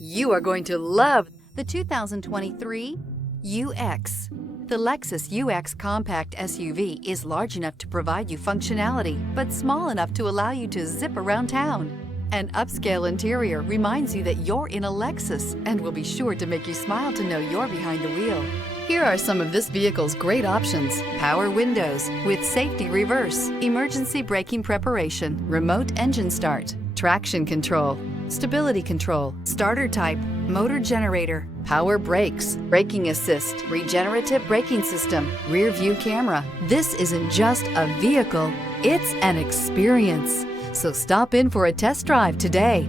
You are going to love the 2023 UX. The Lexus UX compact SUV is large enough to provide you functionality, but small enough to allow you to zip around town. An upscale interior reminds you that you're in a Lexus and will be sure to make you smile to know you're behind the wheel. Here are some of this vehicle's great options: power windows with safety reverse, emergency braking preparation, remote engine start, traction control, stability control, starter type, motor generator, power brakes, braking assist, regenerative braking system, rear view camera. This isn't just a vehicle, it's an experience. So stop in for a test drive today.